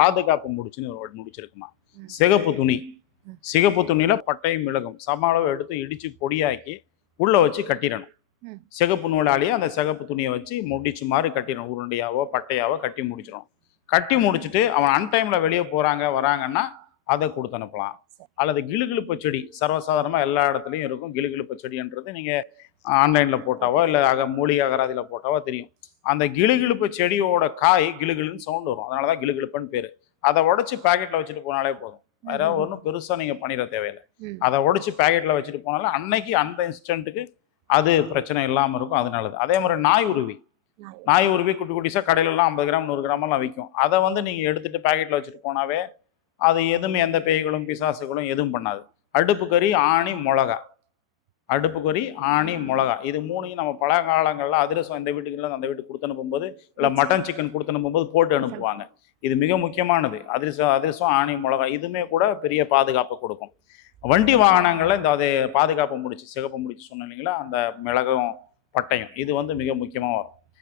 பாதுகாப்பு முடிச்சுன்னு ஒரு முடிச்சிருக்குமா. சிகப்பு துணி, சிகப்பு துணியில பட்டையும் மிளகும் சம அளவு எடுத்து இடிச்சு பொடியாக்கி உள்ள வச்சு கட்டிடணும். சிகப்பு நூலாலேயே அந்த சிகப்பு துணியை வச்சு முடிச்சு மாதிரி கட்டிடணும். உருண்டையாவோ பட்டையாவோ கட்டி முடிச்சிடணும். கட்டி முடிச்சுட்டு அவன் அன்டைம்ல வெளியே போறாங்க வராங்கன்னா அதை கொடுத்து அனுப்பலாம். அல்லது கிளுகிழுப்பு செடி சர்வசாதாரணமாக எல்லா இடத்துலையும் இருக்கும். கிளுகிழுப்பு செடின்றது நீங்கள் ஆன்லைனில் போட்டாவோ இல்லை மூலிகை அகராதியில் போட்டாவோ தெரியும். அந்த கிளுகிழுப்பு செடியோட காய் கிளுகிழுன்னு சவுண்டு வரும். அதனால தான் கிளுகிழுப்புன்னு பேர். அதை உடச்சி பேக்கெட்டில் வச்சுட்டு போனாலே போதும். வேற ஒன்றும் பெருசாக நீங்கள் பண்ணிட தேவையில்லை. அதை உடச்சி பேக்கெட்டில் வச்சுட்டு போனாலும் அன்னைக்கு அந்த இன்ஸ்டன்ட்டுக்கு அது பிரச்சனை இல்லாமல் இருக்கும். அது நல்லது. அதே மாதிரி நாய் உருவி குட்டி குட்டிஸாக கடையிலலாம் 50 கிராம் 100 கிராமெல்லாம் விற்கும். அதை நீங்கள் எடுத்துகிட்டு பேக்கெட்டில் வச்சுட்டு போனாவே அது எதுவுமே எந்த பேய்களும் பிசாசுகளும் எதுவும் பண்ணாது. அடுப்புக்கறி, ஆணி, மிளகா. அடுப்புக்கறி, ஆணி, மிளகா இது 3ஐயும் நம்ம பல காலங்களில் அதிரசம் இந்த வீட்டுக்கு இல்லை அந்த வீட்டுக்கு கொடுத்து அனுப்பும்போது இல்லை மட்டன் சிக்கன் கொடுத்து அனுப்பும்போது போட்டு அனுப்புவாங்க. இது மிக முக்கியமானது. அதிரசம் ஆணி, மிளகா இதுவுமே கூட பெரிய பாதுகாப்பு கொடுக்கும். வண்டி வாகனங்களில் இந்த அதை பாதுகாப்பு முடிச்சு சிகப்பு முடிச்சு சொன்னீங்களா, அந்த மிளகும் பட்டையும் இது மிக முக்கியமாக வரும்.